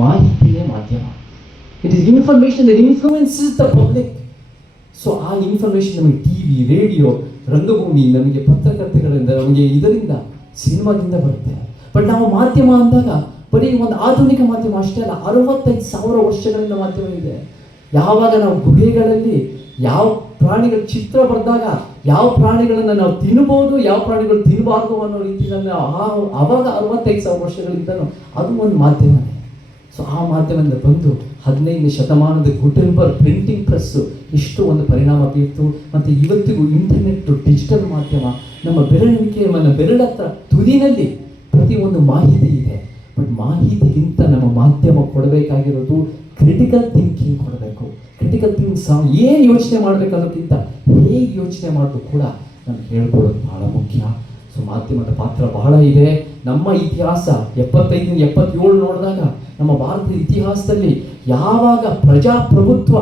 ಮಾಹಿತಿಯೇ ಮಾಧ್ಯಮ. It is information that influences the public. So ಆ information ನಮಗೆ ಟಿವಿ, ರೇಡಿಯೋ, ರಂಗಭೂಮಿ, ನಮಗೆ ಪತ್ರಕರ್ತೆಗಳಿಂದ, ನಮಗೆ ಇದರಿಂದ, ಸಿನಿಮಾದಿಂದ ಬರುತ್ತೆ. ಬಟ್ ನಾವು ಮಾಧ್ಯಮ ಅಂದಾಗ ಬರೀ ಒಂದು ಆಧುನಿಕ ಮಾಧ್ಯಮ ಅಷ್ಟೇ ಅಲ್ಲ, 65,000 ವರ್ಷಗಳಿಂದ ಮಾಧ್ಯಮ ಇದೆ. ಯಾವಾಗ ನಾವು ಗುಹೆಗಳಲ್ಲಿ ಯಾವ ಪ್ರಾಣಿಗಳ ಚಿತ್ರ ಬರೆದಾಗ ಯಾವ ಪ್ರಾಣಿಗಳನ್ನು ನಾವು ತಿನ್ನಬಹುದು, ಯಾವ ಪ್ರಾಣಿಗಳು ತಿನ್ನಬಾರ್ದು ಅನ್ನೋ ರೀತಿಯಲ್ಲಿ ಆವಾಗ 65,000 ವರ್ಷಗಳಿಂದನೂ ಅದು ಒಂದು ಮಾಧ್ಯಮನೇ. ಸೊ ಆ ಮಾಧ್ಯಮದಿಂದ ಬಂದು 15ನೇ ಶತಮಾನದ ಗುಟೆನ್ಬರ್ಗ್ ಪ್ರಿಂಟಿಂಗ್ ಪ್ರೆಸ್ಸು ಎಷ್ಟು ಒಂದು ಪರಿಣಾಮ ಬೀರ್ತು. ಮತ್ತು ಇವತ್ತಿಗೂ ಇಂಟರ್ನೆಟ್, ಡಿಜಿಟಲ್ ಮಾಧ್ಯಮ ನಮ್ಮ ಬೆರಳ ಹತ್ರ ತುದಿನಲ್ಲಿ ಪ್ರತಿಯೊಂದು ಮಾಹಿತಿ ಇದೆ. ಬಟ್ ಮಾಹಿತಿಗಿಂತ ನಮ್ಮ ಮಾಧ್ಯಮ ಕೊಡಬೇಕಾಗಿರೋದು ಕ್ರಿಟಿಕಲ್ ಥಿಂಕಿಂಗ್ ಕೊಡಬೇಕು. ಕ್ರಿಟಿಕಲ್ ಥಿಂಕಿಂಗ್ ಏನು ಯೋಚನೆ ಮಾಡಬೇಕನ್ನೋಕ್ಕಿಂತ ಹೇಗೆ ಯೋಚನೆ ಮಾಡೋದು ಕೂಡ ನಮ್ಗೆ ಹೇಳ್ಕೊಡೋದು ಬಹಳ ಮುಖ್ಯ. ಸೊ ಮಾಧ್ಯಮದ ಪಾತ್ರ ಬಹಳ ಇದೆ. ನಮ್ಮ ಇತಿಹಾಸ 75-77 ನೋಡಿದಾಗ ನಮ್ಮ ಭಾರತದ ಇತಿಹಾಸದಲ್ಲಿ ಯಾವಾಗ ಪ್ರಜಾಪ್ರಭುತ್ವ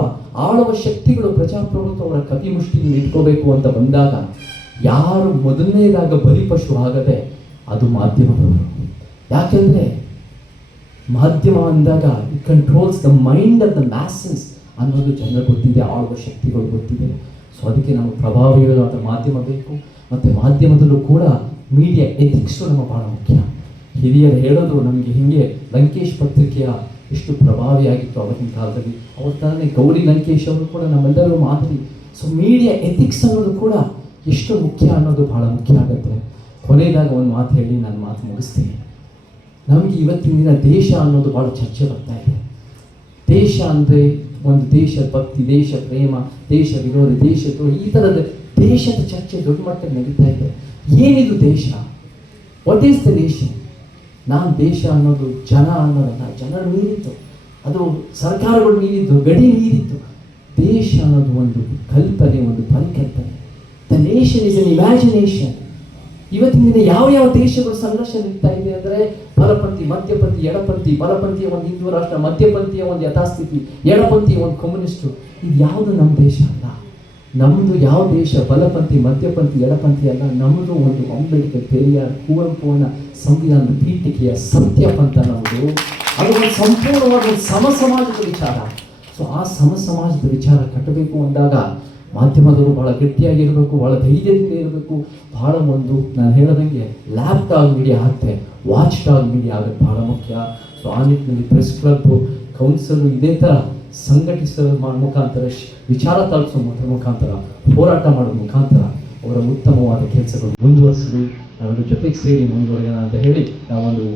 ಆಳುವ ಶಕ್ತಿಗಳು ಪ್ರಜಾಪ್ರಭುತ್ವ ಅವರ ಕಪಿಮುಷ್ಟಿಯಲ್ಲಿ ಇಟ್ಕೋಬೇಕು ಅಂತ ಬಂದಾಗ ಯಾರು ಮೊದಲನೇದಾಗ ಬಲಿಪಶು ಆಗದೆ ಅದು ಮಾಧ್ಯಮದವರು. ಯಾಕೆಂದರೆ ಮಾಧ್ಯಮ ಅಂದಾಗ it controls the mind of the masses ಅನ್ನೋದು ಜನರು ಗೊತ್ತಿದೆ, ಆಳುವ ಶಕ್ತಿಗಳು ಗೊತ್ತಿದೆ. ಸೊ ಅದಕ್ಕೆ ನಾವು ಪ್ರಭಾವಿಯಾದ ಮಾಧ್ಯಮ ಬೇಕು. ಮತ್ತು ಮಾಧ್ಯಮದಲ್ಲೂ ಕೂಡ ಮೀಡಿಯಾ ಎಥಿಕ್ಸು ನಮಗೆ ಭಾಳ ಮುಖ್ಯ. ಹಿರಿಯರು ಹೇಳೋದು ನಮಗೆ ಹಿಂಗೆ ಲಂಕೇಶ್ ಪತ್ರಿಕೆಯ ಎಷ್ಟು ಪ್ರಭಾವಿಯಾಗಿತ್ತು ಆವಾಗಿನ ಕಾಲದಲ್ಲಿ. ಅವ್ರ ಥರನೇ ಗೌರಿ ಲಂಕೇಶ್ ಅವರು ಕೂಡ ನಮ್ಮೆಲ್ಲರೂ ಮಾದರಿ. ಸೊ ಮೀಡಿಯಾ ಎಥಿಕ್ಸ್ ಅನ್ನೋದು ಕೂಡ ಎಷ್ಟು ಮುಖ್ಯ ಅನ್ನೋದು ಭಾಳ ಮುಖ್ಯ ಆಗುತ್ತೆ. ಕೊನೆಯದಾಗ ಒಂದು ಮಾತು ಹೇಳಿ ನಾನು ಮಾತು ಮುಗಿಸ್ತೀನಿ. ನಮಗೆ ಇವತ್ತಿನ ದಿನ ದೇಶ ಅನ್ನೋದು ಭಾಳ ಚರ್ಚೆ ಬರ್ತಾ ಇದೆ. ದೇಶ ಅಂದರೆ ಒಂದು ದೇಶ ಭಕ್ತಿ, ದೇಶ ಪ್ರೇಮ, ದೇಶ ವಿರೋಧ, ದೇಶದ್ರೋಹ, ಈ ಥರದ ದೇಶದ ಚರ್ಚೆ ದೊಡ್ಡ ಮಟ್ಟದಲ್ಲಿ ನಡೀತಾ ಇದೆ. ಏನಿದು ದೇಶ? What is the nation? ನಾನು ದೇಶ ಅನ್ನೋದು ಜನ ಅನ್ನೋದಲ್ಲ, ಜನರು ಮೀರಿತ್ತು, ಅದು ಸರ್ಕಾರಗಳು ಮೀರಿದ್ದು, ಗಡಿ ಮೀರಿತ್ತು. ದೇಶ ಅನ್ನೋದು ಒಂದು ಕಲ್ಪನೆ, ಒಂದು ಪರಿಕಲ್ಪನೆ. The nation is an imagination. ಇವತ್ತಿನ ದಿನ ಯಾವ ದೇಶಗಳು ಸಂಘರ್ಷ ನಡೀತಾ ಇದೆ ಅಂದರೆ ಬಲಪಂಥಿ, ಮಧ್ಯಪಂಥಿ, ಎಡಪಂಥಿ, ಬಲಪಂಥಿಯ ಒಂದು ಹಿಂದೂ ರಾಷ್ಟ್ರ, ಮಧ್ಯಪಂಥಿಯ ಒಂದು ಯಥಾಸ್ಥಿತಿ, ಎಡಪಂಥಿಯ ಒಂದು ಕಮ್ಯುನಿಸ್ಟು. ಇದು ಯಾವುದು ನಮ್ಮ ದೇಶ ಅಲ್ಲ. ನಮ್ಮದು ಯಾವ ದೇಶ ಬಲಪಂಥಿ, ಮಧ್ಯಪಂಥಿ, ಎಡಪಂಥಿ ಅಲ್ಲ. ನಮ್ಮದು ಒಂದು ಅಂಬೇಡ್ಕರ್, ಪೆರಿಯಾರ್, ಕುವೆಂಪುವಿನ ಸಂವಿಧಾನದ ಪೀಠಿಕೆಯ ಸತ್ಯಪಂಥ ನಮ್ಮದು. ಅದು ಒಂದು ಸಂಪೂರ್ಣವಾದ ಒಂದು ಸಮಾಜದ ವಿಚಾರ. ಸೊ ಆ ಸಮಾಜದ ವಿಚಾರ ಕಟ್ಟಬೇಕು ಅಂದಾಗ ಮಾಧ್ಯಮದವರು ಭಾಳ ಗಟ್ಟಿಯಾಗಿರಬೇಕು, ಭಾಳ ಧೈರ್ಯದಿಂದ ಇರಬೇಕು. ಭಾಳ ಒಂದು ನಾನು ಹೇಳೋದಂಗೆ ಲ್ಯಾಪ್ಟಾಪ್ ಮೀಡಿಯಾ ಆಗುತ್ತೆ, ವಾಚ್ ಟಾಗ್ ಮೀಡಿಯಾ ಆಗೋದು ಭಾಳ ಮುಖ್ಯ. ಸೊ ಆ ನಿಟ್ಟಿನಲ್ಲಿ ಪ್ರೆಸ್ ಕ್ಲಬ್ಬು, ಕೌನ್ಸಿಲು ಇದೇ ಥರ ಸಂಘಟಿಸೋ ಮುಖಾಂತರ, ವಿಚಾರ ತಲುಪಿಸೋ ಮುಖಾಂತರ, ಹೋರಾಟ ಮಾಡೋ ಮುಖಾಂತರ ಅವರ ಉತ್ತಮವಾದ ಕೆಲಸಗಳು ಮುಂದುವರಿಸಲು ನಾವೆಲ್ಲರೂ ಜೊತೆಗೆ ಸೇರಿ ಮುಂದುವರಿಯೋಣ ಅಂತ ಹೇಳಿ ನಾವೊಂದು